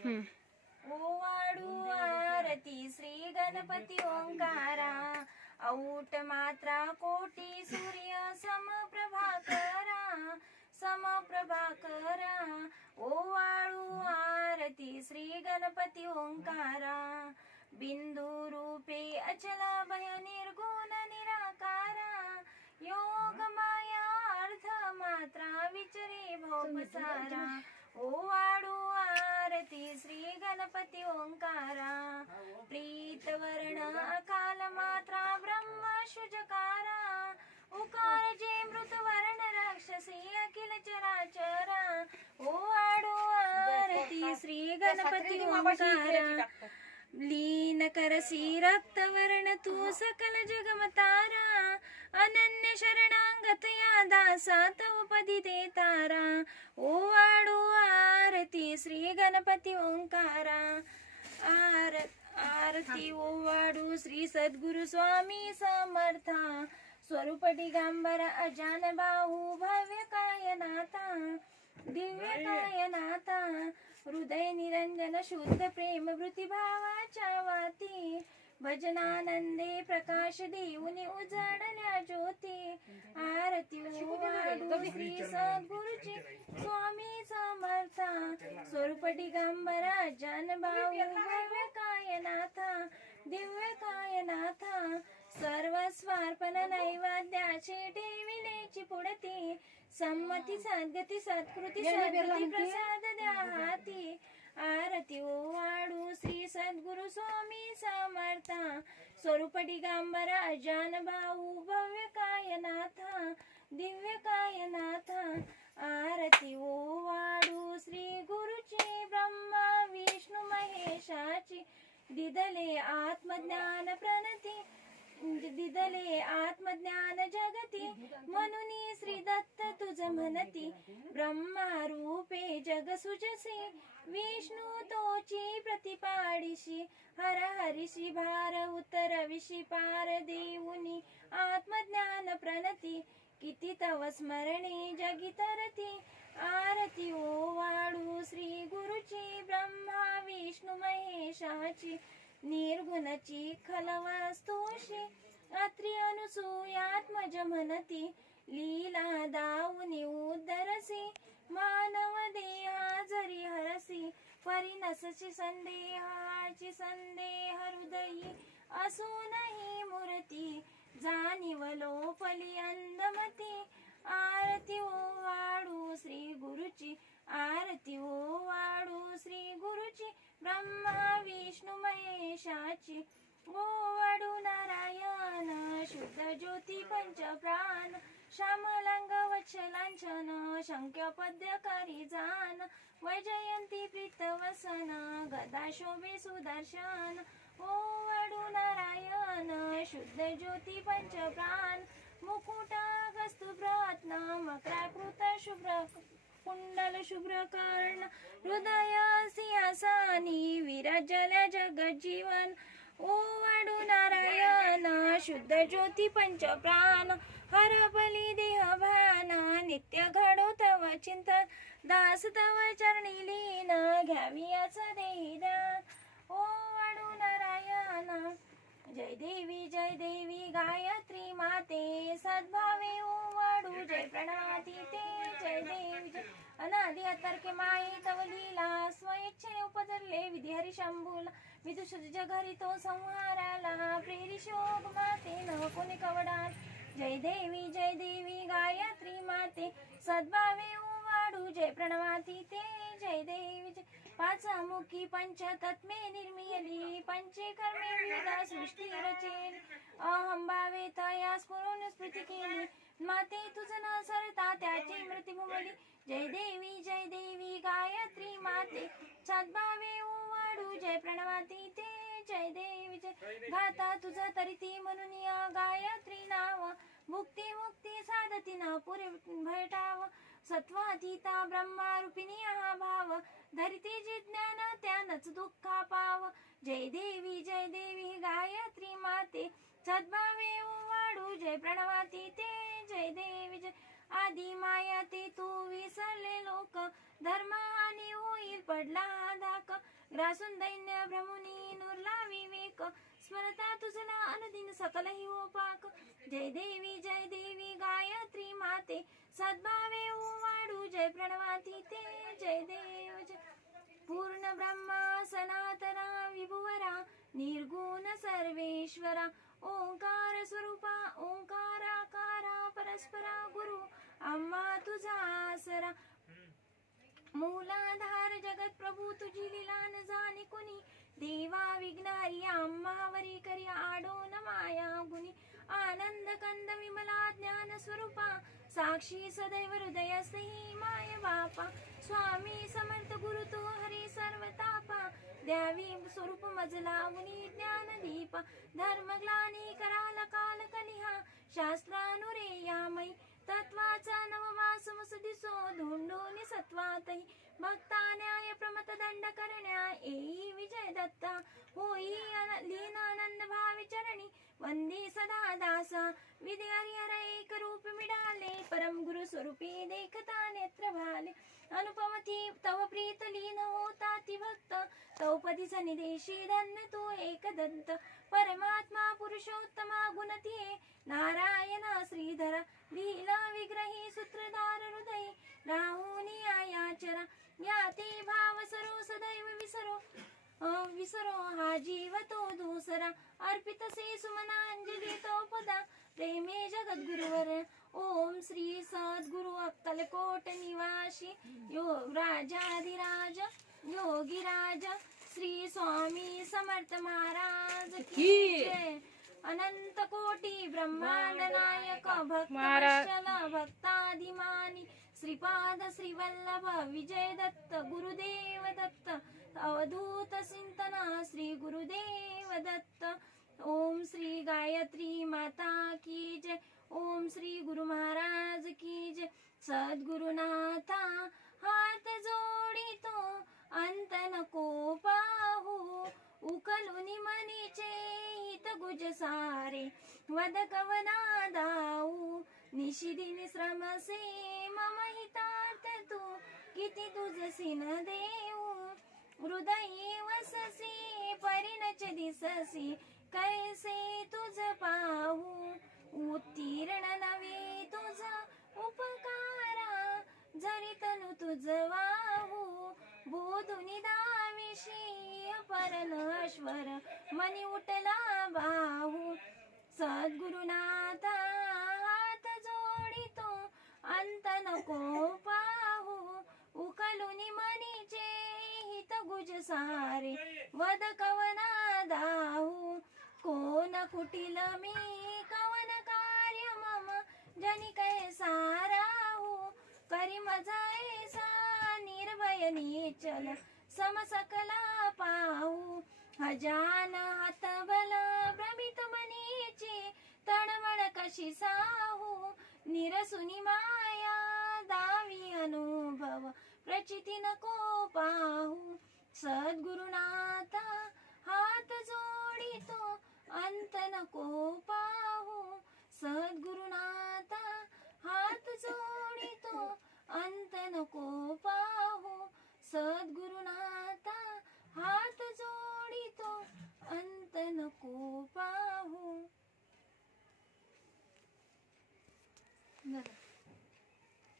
ओवाळू आरती श्री गणपती ओंकारा, औट मात्रा कोटी सूर्य समप्रभाकरा, समप्रभाकरा. ओवाळू आरती श्री गणपती ओंकारा, बिंदू रूपे अचल भय निर्गुण निराकारा, योग माया अर्थ मात्रा विचरे भोपसारा. ओवाळू आरती श्री गणपती ओंकारा, प्रीत वर्ण अकाल मात्रा ब्रह्म शुजकारा, उकार जे मृत वर्ण राक्षसी अखिल चराचरा. ओवाळू आरती श्री गणपती ओंकारा, लीन करसी रक्त वर्ण तू सकल जगमतारा, अनन्य शरणांगत या दासा तव पदी ते तारा. ओवाळू आरती श्री गणपती ओंकारा, आरती ओवाळू श्री सद्गुरु स्वामी समर्था, स्वरूप दिगंबर अजान बाहू भव्य कायनाथा, दिव्य कायनाथा. हृदय निरंजन शुद्ध प्रेम वृत्ती भावाच्या वाती, भजनानंदे प्रकाश देऊनी उजळल्या ज्योती. आरती ओवाळू श्री सद्गुरुजी स्वामी समर्था, स्वरूप दिगंबरा जानभाऊ भव्य कायनाथा, दिव्य कायनाथा. सर्व स्वार्पण नैवेद्याचे ठेविलेची पुढती, संमती सद्गती सत्कृती सद्गती प्रसाद द्या हाती. आरती ओवाळू श्री सद्गुरु स्वामी समर्था, स्वरूप दिगंबर जानभाऊ भव्य कायनाथा, दिव्य कायनाथा. आरती ओवाळू श्री गुरुची ब्रह्मा विष्णू महेशाची, दिदले आत्मज्ञान प्रणती, दिदले आत्मज्ञान जगती. म्हणून श्री दत्त तुझ म्हणती, ब्रह्मा रूपे जग सुजसी, विष्णू तोची प्रतिपाडिशी. हर हरिशी भार उतरविशी पार देऊनी, आत्मज्ञान प्रणती. किती तव स्मरणे जगी तरती. आरती ओवाळू श्री गुरुची ब्रह्मा विष्णू महेशाची, निर्गुणची खलवस्तुशी, अत्रि अनुसूयात्मज म्हणती. लीला दाऊनी उदरसी, मानव देहा जरी हरसी. परिणसची संदेहाची संदेह हृदयी, असूनही मूर्ती जाणीव लोपली अंधमती. आरती ओवाळू श्री गुरुची, आरती ओवाळू श्री गुरुची ब्रह्मा विष्णू महेशाची. ओवाळू नारायण शुद्ध ज्योती पंचप्राण, श्यामलांग वत्सलांचन शंक्य पद्य करी जान. वैजयंती प्रीतवसन गदा शोभे सुदर्शन. ओवाळू नारायण शुद्ध ज्योती पंचप्राण, मुकुट कस्तुभ रत्न मकराकृत शुभ्र कुंडल शुभ्र कर्ण. हृदय सिंहासनी विराजल्या जगज्जीवन. ओवाळू नारायण शुद्ध ज्योती पंचप्राण, हरपली देह भान नित्य घडो तव चिंतन. दास तव चरणी लीन घ्यावी याच देही दान. ओवाळू नारायण जय देवी गायत्री माते, सद्भावे ओवाळू जय प्रणवाती ते. जय देवी जय अनादि अतर्के माये तव लीला, स्वइच्छेने उपजरले विधी हरी शंभूला. विदुष जघरी तो संहाराला, प्रेरी शोक माते न कोणी कवडाल. जय देवी गायत्री माते, सद्भावे ओवाळू जय प्रणवाती ते. जय देवी जय पाचमुखी पंचतत्मे निर्मियली, पंचे कर्मे विविध सृष्टी रचेली. अहं भावे तया स्फुरून स्मृती केली, माते तुझ न सरता त्याची मृती भुमली. जय देवी गायत्री माते, सद्भावे ओवाळू जय प्रणवाती ते. जय देवी जय गाता तुझ तरिती म्हणून या गायत्री नाव, मुक्ती मुक्ती साधती न पुरे भेटाव. सत्वातीता ब्रह्मारूपिणी हा भाव, धरिती जिज्ञान त्यानच दुःखा पाव. जय देवी गायत्री माते, सद्भावे ओवाळू जय प्रणवाती ते. जय देवी जय आधी माया ते तू विसरले लोक, धर्महानी होईल पडला धाक, ग्रासून दैन्य भ्रमुनी नुरला विवेक, स्मरता तुझला अनुदिन सकलही हो पाक. जय देवी गायत्री माते, सद्भावे वाढू जय प्रणवाती ते. जय देव जय. पूर्ण ब्रह्मा सनातना विभुवरा, निर्गुण सर्वेश्वरा, ओंकार स्वरूपा ओंकाराकारा, परस्परा गुरु आम्हा तुझा आसरा. मूलाधार जगत प्रभू तुझी लीला न जाणे कुणी, देवा विघ्नारी आम्हावरी करी आडोन माया गुणी. आनंद कंद विमला ज्ञान स्वरूपा, साक्षी सदैव हृदय स्नेही माय बापा. स्वामी समर्थ गुरु तो हरी सर्व तापा, द्यावी स्वरूप मजला गुणी ज्ञान दीपा. धर्मग्लानी कराल काल कलिहा, शास्त्रानुरे यामई, तत्वाचा नवमास दिसो धोंडोनी सत्वातही. भक्ता न्याय प्रमत दंड करण्या येई विजय दत्ता, होई लीनानंद भावी चरणी, वंदी सदा दासा. विधी हरिहर एक रूप मिळाले, परम गुरु स्वरूपी देखता नेत्र भाले. अनुपमती तव प्रीत लीन होता ती भक्त, तौपदी सन्निदेशी धन्य तो एकदंत. परमात्मा पुरुषोत्तमा गुणतीये, नारायण श्रीधर लीला विग्रही सूत्रधार हृदय. राहुनी आयाचरा याते भाव सरो सदैव विसरो हा जीव तो दूसरा. अर्पित से सुमनांजली तो पदा, प्रेमे जगत गुरुवर. ओम श्री सद्गुरु अक्कलकोट निवासी राजाधिराज योगीराज श्री स्वामी समर्थ महाराज की जय. अनंत कोटी ब्रह्मांड नायक भक्त भक्ताधिमानी, श्रीपाद श्रीवल्लभ विजय दत्त गुरुदेव दत्त. अवधूत चिंतन श्री गुरुदेव दत्त. ओम श्री गायत्री माता की जय. ओम श्री गुरु महाराज की जय. सद्गुरुनाथा हात जोडितो अंत नको पाहू, उकलुनी मनीचे हित गुज सारे, वद कवना दाऊ. निशिदिनी श्रमसे मम हितार्थ तू, किती तुझसी न देऊ. हृदयी वससी परिणच दिससी, कैसे तुझ पाहू. उत्तीर्ण नवे तुझ उपकारा, जरी तनु तुझ वाहू. बोधुनी दाविशी परमेश्वर, मनी उठला बाहू. सद्गुरुनाथा हात जोडितो अंत नको पाहू, उकलुनी मनीचे हित गुज सारे, वद कवना दाहू. कोण कुटिल मी कवन कार्य मम, जनी कैसा राहू. करी मजा ऐसा निर्भय निचल, समसकला पाहू. अजान हात बल भ्रमित मनीचे, तळमळ कशी साहू. निरसुनी माया दावी अनुभव, प्रचिती नको पाहू. सद्गुरुनाथा हात जोडितो अंत नको पाहू. सद्गुरुनाथा हात जोडितो